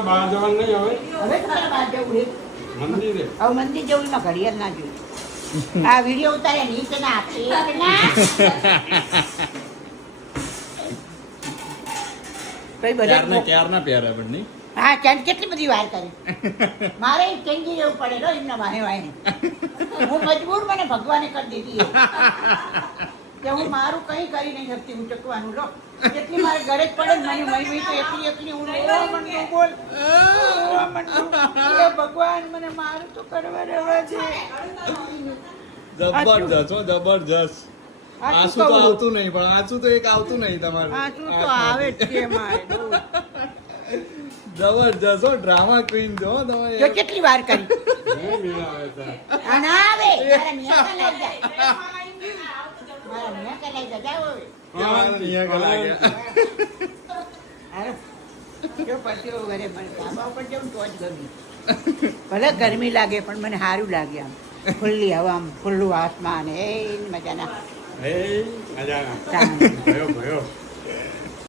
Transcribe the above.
તમારે બહાર જવાનું નહીં હવે હવે તમારે બહાર જવું છે મંદિરે. હવે મંદિર જવું એમાં ઘડિયાળ ના જોયું આ વિડીયો ઉતારે નીચે ના આપે કઈ બધા ક્યારના પ્યારા પણ નહીં. હા કેટલી બધી વાર કરી મારે ચેન્જી જવું પડે લો એમના વાહે વાહે હું મજબૂર મને ભગવાને કરી દીધી કે હું મારું કંઈ કરી નહીં શકતી હું ચકવાનું લો કેટલી મારે ઘરે જ પડે ને મને મમ્મી તો એકલી હું રોવા માંડું બોલ રોવા માંડું. એ ભગવાન મને મારું તો કરવા રહેવા છે જબરજસ્ત હો, જબરજસ્ત. આંસુ તો આવતું નહીં પણ આંસુ તો એક આવતું નહીં તમારું. આંસુ તો આવે જ છે મારે જબરજસ્ત હો, ડ્રામા ક્વીન છો હો તમે. જો કેટલી વાર કરી હું મિલાવે છે. આ ના આવે મારા મિયા કા લાગી જાય મારા મિયા કા લાગી જાય જાઓ હવે. કેવા નિયા લાગ્યા. અરે, જો પછી ઘરે મને ધાબા ઉપર જવું તો જ ગમી ભલે ગરમી લાગે પણ મને સારું લાગે આમ ખુલ્લી હવા આમ ખુલ્લું આસમાન એ મજાના હે મજાના. ચાંદ. ભયો ભયો.